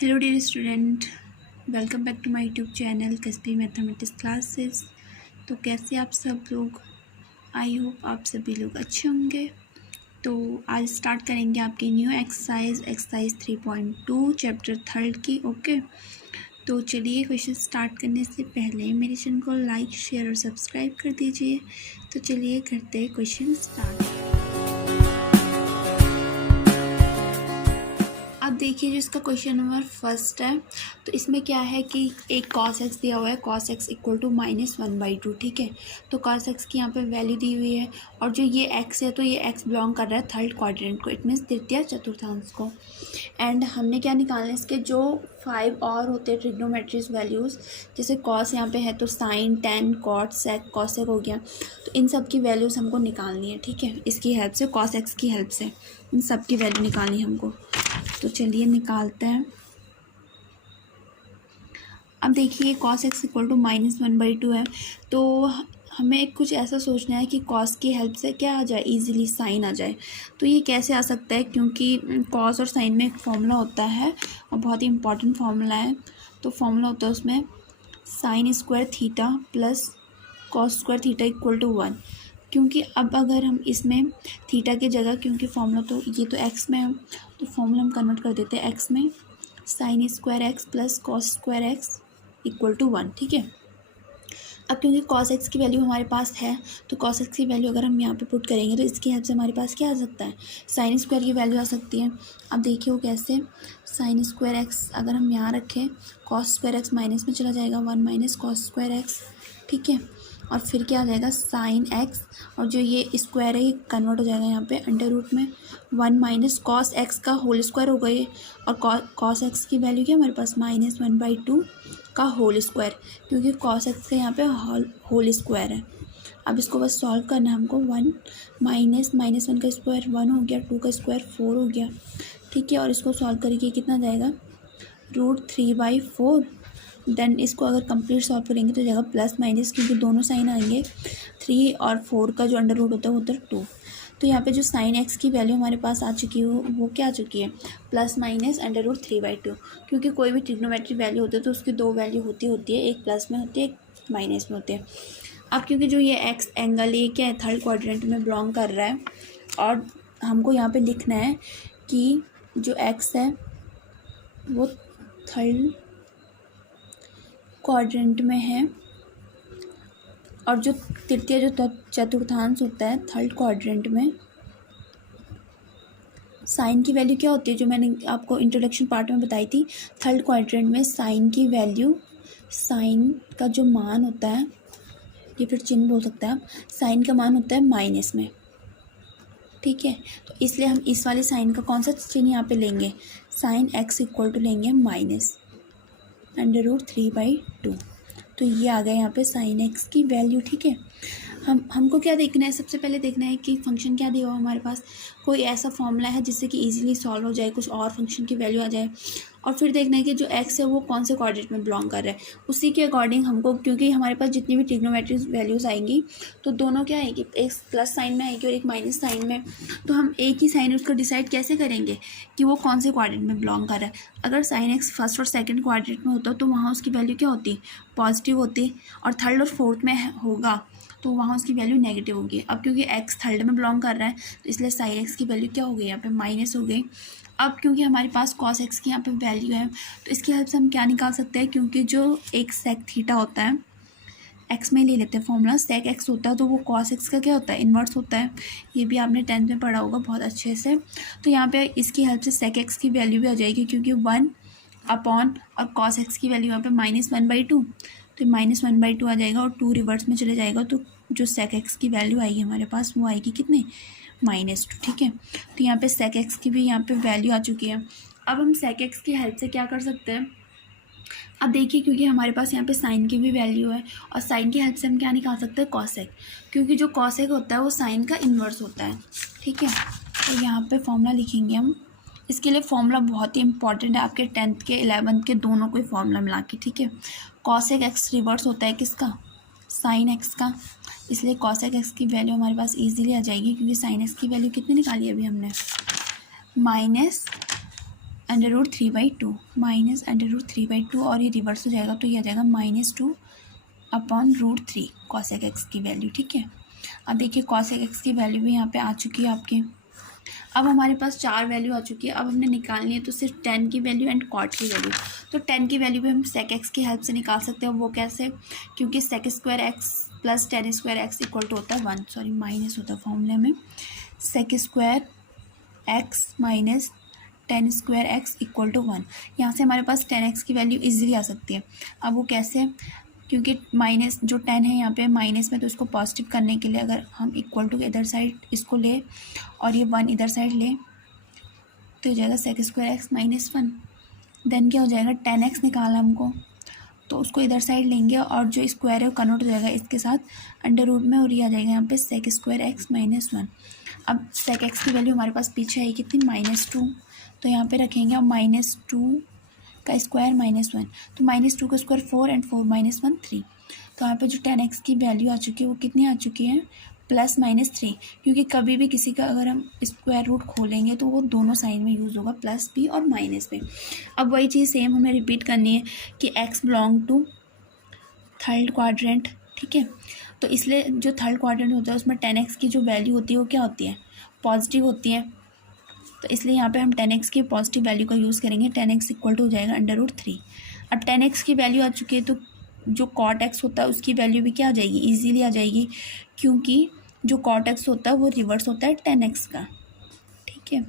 Hello dear student, welcome back to my YouTube channel कसबी mathematics classes. तो कैसे आप सब लोग? आई होप आप सभी लोग अच्छे होंगे। तो आज स्टार्ट करेंगे आपकी न्यू एक्सरसाइज 3.2 चैप्टर 3 की। ओके, तो चलिए क्वेश्चन स्टार्ट करने से पहले मेरे चैनल को लाइक, शेयर और सब्सक्राइब कर दीजिए। तो चलिए करते हैं क्वेश्चन स्टार्ट। अब देखिए, जो इसका क्वेश्चन नंबर फर्स्ट है, तो इसमें क्या है कि एक cos x दिया हुआ है, cos x इक्वल टू -1/2। ठीक है, तो cos x की यहाँ पे वैल्यू दी हुई है, और जो ये x है तो ये x बिलोंग कर रहा है थर्ड क्वाड्रेंट को, इट मीन्स तृतीय चतुर्थांश को। एंड हमने क्या निकालना है, इसके जो 5 और होते हैं ट्रिग्नोमेट्रिक वैल्यूज़, जैसे cos यहाँ पे है तो sin, tan, cot, sec, cosec हो गया, तो इन सब की वैल्यूज़ हमको निकालनी है। ठीक है, इसकी हेल्प से, cos x की हेल्प से इन सब की वैल्यू निकालनी है हमको। तो चलिए निकालते हैं। अब देखिए cos x इक्वल टू -1/2 है, तो हमें कुछ ऐसा सोचना है कि cos की हेल्प से क्या आ जाए, इजीली sin आ जाए। तो ये कैसे आ सकता है, क्योंकि cos और sin में एक फॉर्मूला होता है और बहुत ही इंपॉर्टेंट फार्मूला है। तो फॉर्मूला होता है उसमें sin स्क्वायर थीटा plus cos square theta equal to 1। क्योंकि अब अगर हम इसमें थीटा की जगह, क्योंकि फॉर्मूला तो ये तो एक्स में है, तो फॉर्मूला हम कन्वर्ट कर देते हैं एक्स में, sine square x plus cos square x equal to 1। ठीक है, अब क्योंकि cos x की वैल्यू हमारे पास है, तो cos x की वैल्यू अगर हम यहाँ पे पुट करेंगे तो इसकी हेल्प से हमारे पास क्या आ सकता है, साइन स्क्वायर की वैल्यू आ सकती है। अब देखिए वो कैसे, साइन स्क्वायर x अगर हम यहाँ रखें, cos स्क्वायर x माइनस में चला जाएगा, 1 माइनस कॉस स्क्वायर एक्स। ठीक है, और फिर क्या आ जाएगा साइन एक्स, और जो ये स्क्वायर है ये कन्वर्ट हो जाएगा यहाँ पे अंडर रूट में, 1 माइनस कॉस एक्स का होल स्क्वायर हो गई, और कॉस एक्स की वैल्यू क्या हमारे पास -1/2 का होल स्क्वायर, क्योंकि कॉस एक्स का यहाँ पे होल स्क्वायर है। अब इसको बस सॉल्व करना है हमको। 1 माइनस -1 का स्क्वायर 1 हो गया, 2 का स्क्वायर 4 हो गया। ठीक है, और इसको सॉल्व करके कितना जाएगा, √3/4। देन इसको अगर कंप्लीट सॉल्व करेंगे तो जाएगा प्लस माइनस, क्योंकि दोनों साइन आएंगे, 3 और 4 का जो अंडर रूट होता है वो होता है 2। तो यहाँ पे जो साइन एक्स की वैल्यू हमारे पास आ चुकी है वो क्या आ चुकी है, प्लस माइनस √3/2। क्योंकि कोई भी ट्रिग्नोमेट्रिक वैल्यू होती है तो उसकी दो वैल्यू होती है, एक प्लस में होती है, एक माइनस में होती है। अब क्योंकि जो ये एक्स एंगल ये क्या है, थर्ड क्वाड्रेंट में बिलोंग कर रहा है, और हमको यहाँ पे लिखना है कि जो एक्स है वो थर्ड क्वाड्रेंट में है, और जो तृतीय जो चतुर्थांश होता है थर्ड क्वाड्रेंट में, साइन की वैल्यू क्या होती है, जो मैंने आपको इंट्रोडक्शन पार्ट में बताई थी। थर्ड क्वाड्रेंट में साइन की वैल्यू, साइन का जो मान होता है, ये फिर चिन्ह बोल सकते हैं आप, साइन का मान होता है माइनस में। ठीक है, तो इसलिए हम इस वाले साइन का कौन सा चिन्ह यहाँ पे लेंगे, साइन एक्स इक्वल टू लेंगे -√3/2। तो ये आ गया यहाँ पे साइन एक्स की वैल्यू। ठीक है, हमको क्या देखना है, सबसे पहले देखना है कि फंक्शन क्या दिया हुआ हमारे पास, कोई ऐसा फॉर्मूला है जिससे कि इजीली सॉल्व हो जाए, कुछ और फंक्शन की वैल्यू आ जाए, और फिर देखना है कि जो एक्स है वो कौन से क्वाड्रेंट में बिलोंग कर रहा है, उसी के अकॉर्डिंग हमको, क्योंकि हमारे पास जितनी भी ट्रिग्नोमेट्रिक वैल्यूज़ आएंगी तो दोनों क्या आएगी, एक प्लस साइन में आएगी और एक माइनस साइन में, तो हम एक ही साइन उसको डिसाइड कैसे करेंगे कि वो कौन से क्वाड्रेंट में बिलोंग कर रहा है। अगर साइन एक्स फर्स्ट और सेकेंड क्वाड्रेंट में होता तो वहाँ उसकी वैल्यू क्या होती, पॉजिटिव होती, और थर्ड और फोर्थ में होगा तो वहाँ उसकी वैल्यू नेगेटिव होगी। अब क्योंकि एक्स थर्ड में बिलोंग कर रहा है तो इसलिए साइन एक्स की वैल्यू क्या हो गई, यहाँ पे माइनस हो गई। अब क्योंकि हमारे पास कॉस एक्स की यहाँ पे वैल्यू है, तो इसकी हेल्प से हम क्या निकाल सकते हैं, क्योंकि जो एक सेक थीटा होता है, एक्स में ले लेते हैं फॉर्मूला, सेक एक्स होता है तो वो कॉस एक्स का क्या होता है, इन्वर्स होता है। ये भी आपने 10th में पढ़ा होगा बहुत अच्छे से। तो यहाँ पे इसकी हेल्प से सेक एक्स की वैल्यू भी आ जाएगी, क्योंकि 1 अपॉन और कॉस एक्स की वैल्यू यहाँ पे -1/2, तो -1/2 आ जाएगा, और 2 रिवर्स में चले जाएगा, तो जो सेक एक्स की वैल्यू आएगी हमारे पास वो आएगी कितने, -2। ठीक है, तो यहाँ पे सेक एक्स की भी यहाँ पे वैल्यू आ चुकी है। अब हम सेक एक्स की हेल्प से क्या कर सकते हैं, अब देखिए, क्योंकि हमारे पास यहाँ पे साइन की भी वैल्यू है, और साइन की हेल्प से हम क्या निकाल सकते हैं, कॉसेक, क्योंकि जो कॉसेक होता है वो साइन का इन्वर्स होता है। ठीक है, तो यहाँ पे फॉर्मूला लिखेंगे हम। इसके लिए फॉर्मूला बहुत ही इंपॉर्टेंट है, आपके 10th के 11th के दोनों कोई फॉर्मूला मिला के। ठीक है, कॉसेक एक्स रिवर्स होता है किसका, साइन एक्स का, इसलिए कॉसेक एक्स की वैल्यू हमारे पास इजीली आ जाएगी, क्योंकि साइन एक्स की वैल्यू कितनी निकाली अभी हमने, under root 3/2 minus under root 3/2 और ये रिवर्स हो जाएगा तो ये आ जाएगा -2/√3 कॉसेक एक्स की वैल्यू। ठीक है, अब देखिए कॉसेक एक्स की वैल्यू भी यहाँ पे आ चुकी है आपके। अब हमारे पास 4 वैल्यू आ चुकी है। अब हमने निकालनी है तो सिर्फ टेन की वैल्यू एंड कॉट की वैल्यू। तो टेन की वैल्यू भी हम सेक एक्स की हेल्प से निकाल सकते हैं। वो कैसे? क्योंकि sec square x plus tan square x equal to होता है 1, सॉरी माइनस होता है फॉर्मूले में। Sec square x minus tan square x equal to 1। यहाँ से हमारे पास 10x की वैल्यू इजीली आ सकती है। अब वो कैसे? क्योंकि माइनस जो 10 है यहाँ पे माइनस में, तो इसको पॉजिटिव करने के लिए अगर हम इक्वल टू इधर साइड इसको ले और ये 1 इधर साइड ले तो हो जाएगा सेक स्क्वायर एक्स -1। देन क्या हो जाएगा? 10x निकालना हमको, तो उसको इधर साइड लेंगे और जो स्क्वायर है वो कन्वर्ट हो जाएगा इसके साथ अंडर रूट में, और ये आ जाएगा यहाँ पे सेक स्क्वायर एक्स -1। अब सेक एक्स की वैल्यू हमारे पास पीछे आई कितनी? -2, तो यहाँ पे रखेंगे और -2 का स्क्वायर -1, तो -2 का स्क्वायर 4 एंड 4 -1 3। तो यहाँ पे जो 10x की वैल्यू आ चुकी है वो कितनी आ चुकी है? +-3, क्योंकि कभी भी किसी का अगर हम स्क्वायर रूट खोलेंगे तो वो दोनों साइन में यूज़ होगा, प्लस भी और माइनस भी। अब वही चीज़ सेम हमें रिपीट करनी है कि x belong to third quadrant. ठीक है, तो इसलिए जो थर्ड क्वाड्रेंट होता है उसमें 10x की जो वैल्यू होती है वो क्या होती है? पॉजिटिव होती है। तो इसलिए यहाँ पे हम 10x की पॉजिटिव वैल्यू का यूज़ करेंगे। 10x इक्वल टू हो जाएगा अंडर रूट 3। अब 10x की वैल्यू आ चुकी है तो जो कॉट एक्स होता है उसकी वैल्यू भी क्या आ जाएगी? ईजीली आ जाएगी, क्योंकि जो कॉट एक्स होता है वो रिवर्स होता है 10x का। ठीक है,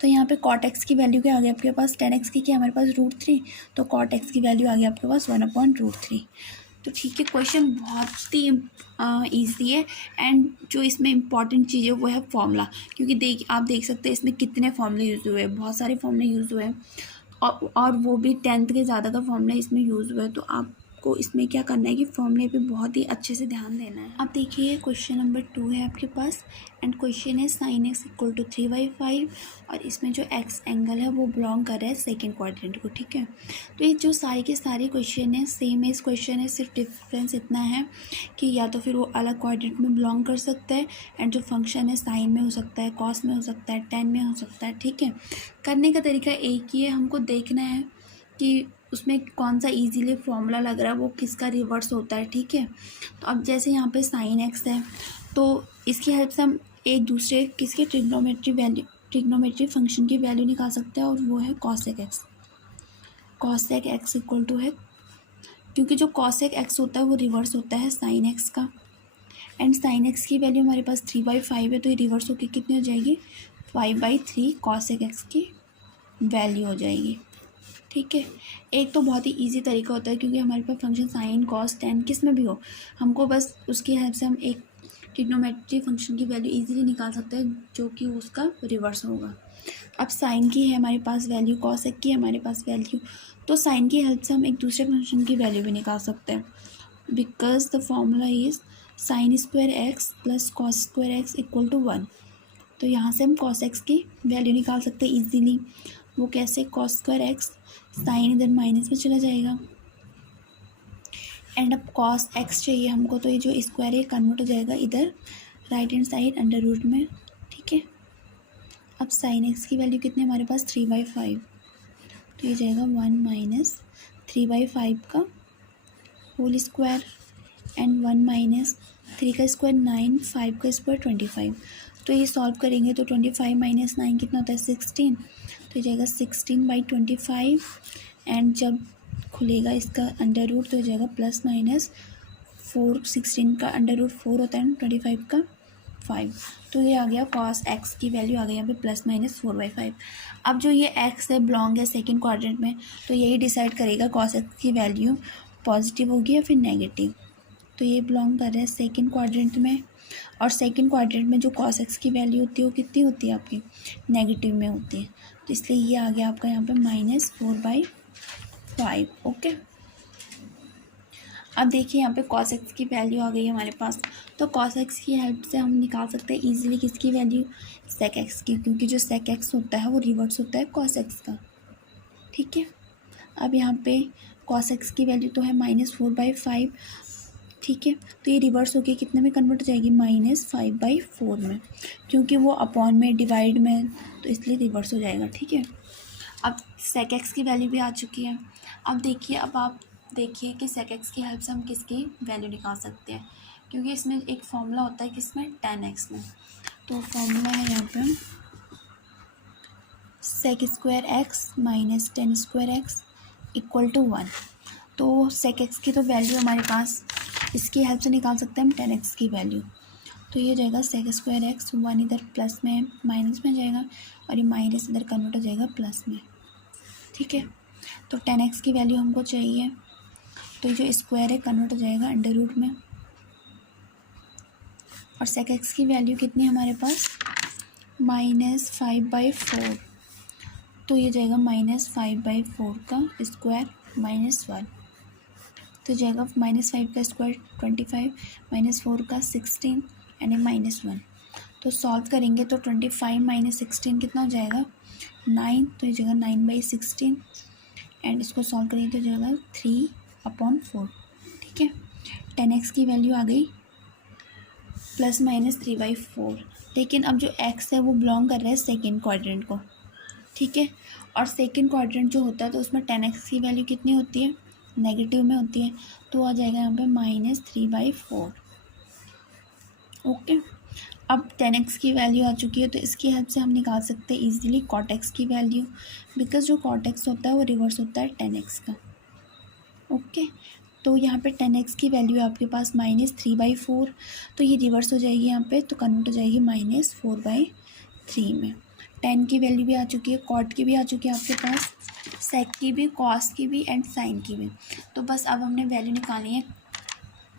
तो यहाँ पे कॉट एक्स की वैल्यू क्या आ गई आपके पास? 10x की क्या हमारे पास? √3, तो कॉट एक्स की वैल्यू आ गई आपके पास 1/√3। तो ठीक है, क्वेश्चन बहुत ही ईजी है। एंड जो इसमें इम्पॉर्टेंट चीज़ है वो है फॉर्मूला, क्योंकि आप देख सकते हैं इसमें कितने फॉर्मूले यूज़ हुए हैं, बहुत सारे फॉर्मूले यूज़ हुए हैं और वो भी 10th के ज़्यादा का फॉर्मूला इसमें यूज़ हुआ है। तो आपको इसमें क्या करना है कि फॉर्मूले पे बहुत ही अच्छे से ध्यान देना है। अब देखिए क्वेश्चन नंबर 2 है आपके पास एंड क्वेश्चन है sin x इक्वल टू 3/5 और इसमें जो x एंगल है वो बिलोंग कर रहा है सेकेंड क्वाड्रेंट को। ठीक है, तो ये जो सारे के सारे क्वेश्चन है सेम एज क्वेश्चन है, सिर्फ डिफरेंस इतना है कि या तो फिर वो अलग क्वाड्रेंट में बिलोंग कर सकता है एंड जो फंक्शन है साइन में हो सकता है, कॉस में हो सकता है, टेन में हो सकता है। ठीक है, करने का तरीका एक ही है, हमको देखना है कि उसमें कौन सा इजीली फॉर्मूला लग रहा है वो किसका रिवर्स होता है। ठीक है, तो अब जैसे यहाँ पे sin x है तो इसकी हेल्प से हम एक दूसरे किसके ट्रिग्नोमेट्री फंक्शन की वैल्यू निकाल सकते हैं और वो है cosec x। cosec x equal to है, क्योंकि जो cosec x होता है वो रिवर्स होता है sin x का एंड sin x की वैल्यू हमारे पास 3/5 है, तो ये रिवर्स होकर कितनी हो जाएगी? 5/3 cosec x की वैल्यू हो जाएगी। ठीक है, एक तो बहुत ही इजी तरीका होता है क्योंकि हमारे पास फंक्शन साइन कॉस टेन किस में भी हो, हमको बस उसकी हेल्प से हम एक ट्रिग्नोमेट्री फंक्शन की वैल्यू इजीली निकाल सकते हैं जो कि उसका रिवर्स होगा। अब साइन की है हमारे पास वैल्यू, कॉसेक की है हमारे पास वैल्यू, तो साइन की हेल्प से हम एक दूसरे फंक्शन की वैल्यू भी निकाल सकते हैं। Because the formula is sine square x plus cos square x equal to 1। तो यहाँ से हम कॉस एक्स की वैल्यू निकाल सकते हैं ईजीली। वो कैसे? कॉस स्क्वायर एक्स, साइन इधर माइनस में चला जाएगा एंड अब कॉस एक्स चाहिए हमको, तो ये जो स्क्वायर है कन्वर्ट हो जाएगा इधर right hand side under root में। ठीक है, अब साइन एक्स की वैल्यू कितनी हमारे पास? 3/5, तो ये जाएगा 1 - 3/5 का होल स्क्वायर एंड 1 - 3 का स्क्वायर 9, 5 का स्क्वायर 25। तो ये सॉल्व करेंगे तो 25 - 9 कितना होता है? 16, तो ये जाएगा 16/25 एंड जब खुलेगा इसका अंडर रूट तो हो जाएगा +-4। 16 का अंडर रूट 4 होता है, 25 का 5, तो ये आ गया कॉस एक्स की वैल्यू आ गई यहाँ पे +-4/5। अब जो ये एक्स है बिलोंग है सेकेंड क्वाड्रेंट में, तो यही डिसाइड करेगा कॉस एक्स की वैल्यू पॉजिटिव होगी या फिर नेगेटिव। तो ये बिलोंग कर रहा है सेकेंड क्वाड्रेंट में और सेकेंड क्वाड्रेंट में जो कॉस एक्स की वैल्यू होती है वो कितनी होती है आपकी? नेगेटिव में होती है, तो इसलिए ये आ गया आपका यहाँ पे -4/5। ओके, अब देखिए यहाँ पे cos x की वैल्यू आ गई है हमारे पास, तो cos x की हेल्प से हम निकाल सकते हैं इजीली किसकी वैल्यू? sec x की, क्योंकि जो sec x होता है वो रिवर्स होता है cos x का। ठीक है, अब यहाँ पे cos x की वैल्यू तो है -4/5। ठीक है, तो ये रिवर्स होके कितने में कन्वर्ट हो जाएगी? -5/4 में, क्योंकि वो अपॉन में डिवाइड में, तो इसलिए रिवर्स हो जाएगा। ठीक है, अब सेक एक्स की वैल्यू भी आ चुकी है। अब देखिए, अब आप देखिए कि सेक एक्स की हेल्प से हम किसकी वैल्यू निकाल सकते हैं, क्योंकि इसमें एक फॉर्मूला होता है किसमें, टेन एक्स में। तो फॉर्मूला है यहाँ पे sec square x minus tan square x equal to one. तो सेक एक्स की तो वैल्यू हमारे पास, इसकी हेल्प से निकाल सकते हैं हम टेन एक्स की वैल्यू। तो ये जाएगा सेक स्क्वायर एक्स, वन इधर प्लस में माइनस में जाएगा और ये माइनस इधर कन्वर्ट हो जाएगा प्लस में। ठीक है, तो टेन एक्स की वैल्यू हमको चाहिए, तो ये जो स्क्वायर है कन्वर्ट हो जाएगा अंडर रूट में। और सेक एक्स की वैल्यू कितनी है हमारे पास, -5/4। तो ये जाएगा -5/4 का स्क्वायर -1। तो जाएगा -5 का स्क्वायर 25, -4 का 16 एंड -1। तो सॉल्व करेंगे तो 25 - 16 कितना हो जाएगा, 9। तो ये जाएगा 9/16 एंड इसको सॉल्व करेंगे तो जाएगा 3/4। ठीक है, 10x की वैल्यू आ गई ±3/4। लेकिन अब जो x है वो बिलोंग कर रहा है सेकेंड क्वाड्रेंट को। ठीक है, और सेकेंड क्वाड्रेंट जो होता है तो उसमें 10x की वैल्यू कितनी होती है, नेगेटिव में होती है। तो आ जाएगा यहाँ पे -3/4। ओके, अब 10x की वैल्यू आ चुकी है, तो इसकी हेल्प से हम निकाल सकते हैं ईजिली cot x की वैल्यू, बिकॉज जो cot x होता है वो रिवर्स होता है 10x का। ओके, तो यहाँ पे 10x की वैल्यू आपके पास -3/4, तो ये रिवर्स हो जाएगी यहाँ पे, तो कन्वर्ट हो जाएगी -4/3 में। 10 की वैल्यू भी आ चुकी है, cot की भी आ चुकी है आपके पास, sec की भी, cos की भी एंड sin की भी। तो बस अब हमने वैल्यू निकालनी है,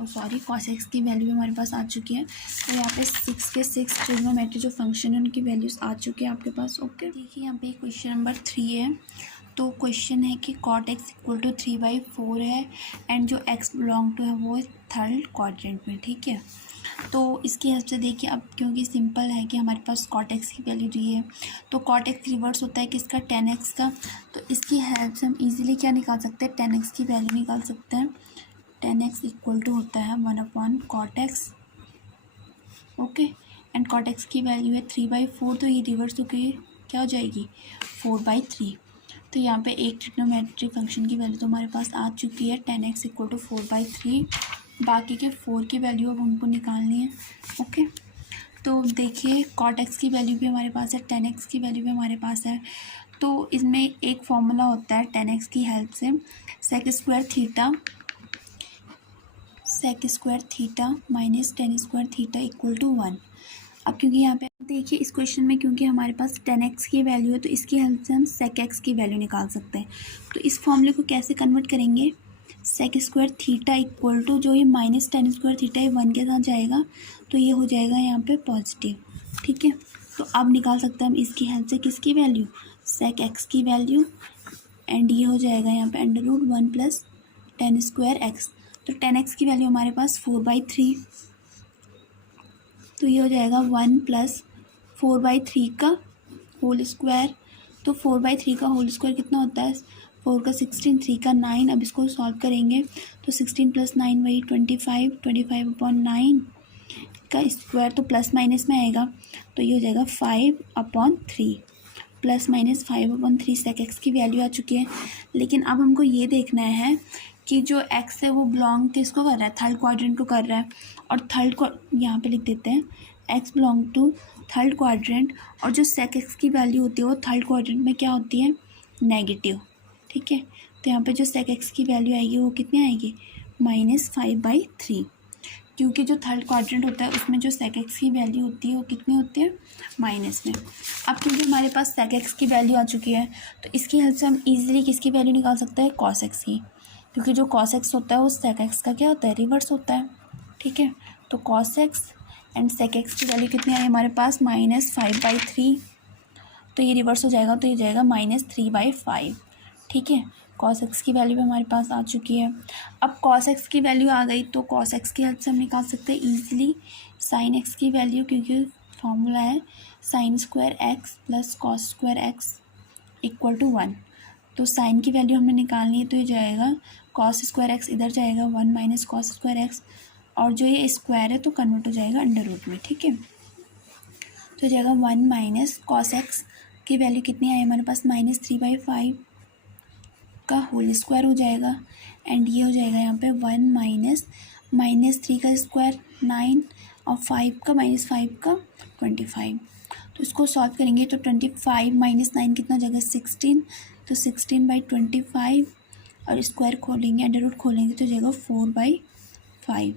सॉरी cos x की वैल्यू भी हमारे पास आ चुकी है। तो यहाँ पे 6 के 6 ट्रिग्नोमेट्री जो फंक्शन है उनकी वैल्यूज़ आ चुकी है आपके पास। ओके, देखिए यहाँ पे क्वेश्चन नंबर 3 है। तो क्वेश्चन है कि cot x इक्वल टू 3/4 है एंड जो x बिलोंग टू है वो थर्ड क्वाड्रेंट में। ठीक है, तो इसकी हेल्प से देखिए, अब क्योंकि सिंपल है कि हमारे पास cot x की वैल्यू दी है, तो cot x रिवर्स होता है किसका, 10x का। तो इसकी हेल्प से हम इजीली क्या निकाल सकते हैं, 10x की वैल्यू निकाल सकते हैं। 10x इक्वल टू होता है 1/cot x। Okay, and cot x की वैल्यू है 3/4, तो ये रिवर्स होकर क्या हो जाएगी, 4/3। तो यहाँ पे एक ट्रिग्नोमेट्री फंक्शन की वैल्यू तो हमारे पास आ चुकी है, 10x इक्वल टू 4/3। बाकी के 4 की वैल्यू अब हमको निकालनी है। ओके, तो देखिए cot x की वैल्यू भी हमारे पास है, 10x की वैल्यू भी हमारे पास है। तो इसमें एक फॉर्मूला होता है 10x की हेल्प से, sec square theta minus tan square theta equal to 1। अब क्योंकि यहाँ पे देखिए इस क्वेश्चन में क्योंकि हमारे पास 10x की वैल्यू है, तो इसकी हेल्प से हम सेक एक्स की वैल्यू निकाल सकते हैं। तो इस फॉर्मूले को कैसे कन्वर्ट करेंगे, sec square theta equal to जो ये -10 स्क्वायर थीटा है 1 के साथ जाएगा, तो ये हो जाएगा यहाँ पे पॉजिटिव। ठीक है, तो अब निकाल सकते हैं हम इसकी हेल्प से किसकी वैल्यू, सेक एक्स की वैल्यू, एंड ये हो जाएगा यहाँ पे √1 + 10 स्क्वायर एक्स। तो 10x की वैल्यू हमारे पास 4/3, तो ये हो जाएगा 1 + 4/3 का होल स्क्वायर। तो 4/3 का होल स्क्वायर कितना होता है, 4 का 16, 3 का 9। अब इसको सॉल्व करेंगे तो 16 + 9 वही 25, 25/9 का स्क्वायर, तो प्लस माइनस में आएगा, तो ये हो जाएगा 5/3 ±5/3। सेक एक्स की वैल्यू आ चुकी है। लेकिन अब हमको ये देखना है कि जो x है वो बिलोंग किसको कर रहा है, थर्ड क्वाड्रेंट को कर रहा है। और यहाँ पे लिख देते हैं x belong to third quadrant, और जो सेक एक्स की वैल्यू होती है वो थर्ड क्वाड्रेंट में क्या होती है, नेगेटिव। ठीक है, तो यहाँ पे जो सेक एक्स की वैल्यू आएगी वो कितनी आएगी, -5/3, क्योंकि जो थर्ड क्वाड्रेंट होता है उसमें जो सेक एक्स की वैल्यू होती है वो कितनी होती है, माइनस में। अब क्योंकि हमारे पास सेक एक्स की वैल्यू आ चुकी है, तो इसकी हेल्प से हम इजीली किसकी वैल्यू निकाल सकते हैं, कॉस एक्स की, क्योंकि जो कॉस एक्स होता है वो सेक एक्स का क्या होता है, रिवर्स होता है। ठीक है, तो cos x and sec x की वैल्यू कितनी आई हमारे पास, -5/3, तो ये रिवर्स हो जाएगा, तो ये जाएगा -3/5। ठीक है, कॉस एक्स की वैल्यू भी हमारे पास आ चुकी है। अब कॉस एक्स की वैल्यू आ गई, तो कॉस एक्स की हेल्प से हम निकाल सकते हैं ईजिली साइन एक्स की वैल्यू, क्योंकि फॉर्मूला है sin square x + cos square x equal to 1। तो साइन की वैल्यू हमें निकालनी है, तो ये जाएगा cos स्क्वायर एक्स इधर जाएगा 1 - cos स्क्वायर एक्स, और जो ये स्क्वायर है तो कन्वर्ट हो जाएगा अंडर रूट में। ठीक है, तो जाएगा 1 - cos एक्स की वैल्यू कितनी आई हमारे पास, -3/5 का होल स्क्वायर हो जाएगा, एंड ये हो जाएगा यहाँ पे 1 -3 का स्क्वायर 9 और 5 का -5 का 25। तो इसको सॉल्व करेंगे तो 25 - 9 कितना हो जाएगा 16, तो 16/25 और स्क्वायर खोलेंगे, अंडर रूट खोलेंगे तो हो जाएगा 4/5।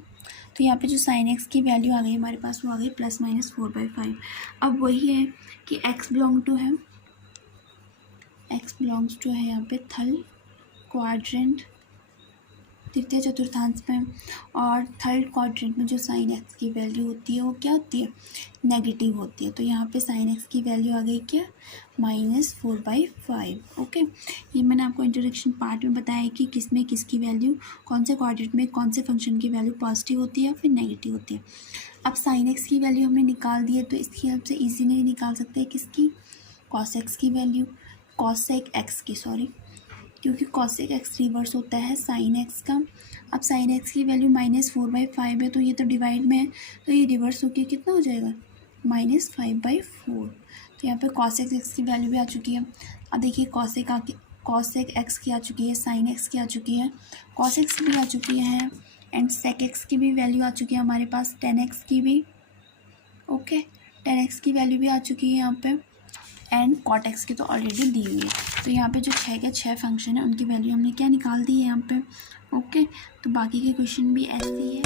तो यहाँ पे जो साइन एक्स की वैल्यू आ गई हमारे पास वो आ गई +-4/5। अब वही है कि x बिलोंग्स टू है यहाँ पे थर्ड क्वाड्रेंट, तृतीय चतुर्थांश में, और थर्ड क्वाड्रेंट में जो साइन एक्स की वैल्यू होती है वो क्या होती है, नेगेटिव होती है। तो यहाँ पे साइन एक्स की वैल्यू आ गई क्या, -4/5। ओके, ये मैंने आपको इंट्रोडक्शन पार्ट में बताया कि किस में किसकी वैल्यू, कौन से क्वाड्रेंट में कौन से फंक्शन की वैल्यू पॉजिटिव होती है या फिर नेगेटिव होती है। अब साइन एक्स की वैल्यू हमने निकाल दी है, तो इसकी हेल्प से ईजीली निकाल सकते हैं किसकी, कॉस एक्स की वैल्यू, कॉसेक एक्स की, सॉरी, क्योंकि कॉसेक एक्स रिवर्स होता है साइन एक्स का। अब साइन एक्स की वैल्यू -4/5 है, तो ये तो डिवाइड में है, तो ये रिवर्स होकर कितना हो जाएगा, -5/4। तो यहाँ पे कॉसेक एक्स की वैल्यू भी आ चुकी है। अब देखिए कॉसेक एक्स की आ चुकी है, साइन एक्स की आ चुकी है, कॉस एक्स की भी आ चुकी है, एंड सेक एक्स की भी वैल्यू आ चुकी है हमारे पास, tan एक्स की भी, ओके, tan एक्स की वैल्यू भी आ चुकी है यहाँ पे, एंड कॉट एक्स की तो ऑलरेडी दी हुई है। तो यहाँ पे जो 6 के 6 फंक्शन है उनकी वैल्यू हमने क्या निकाल दी है यहाँ पे। ओके, तो बाकी के क्वेश्चन भी ऐसे ही है।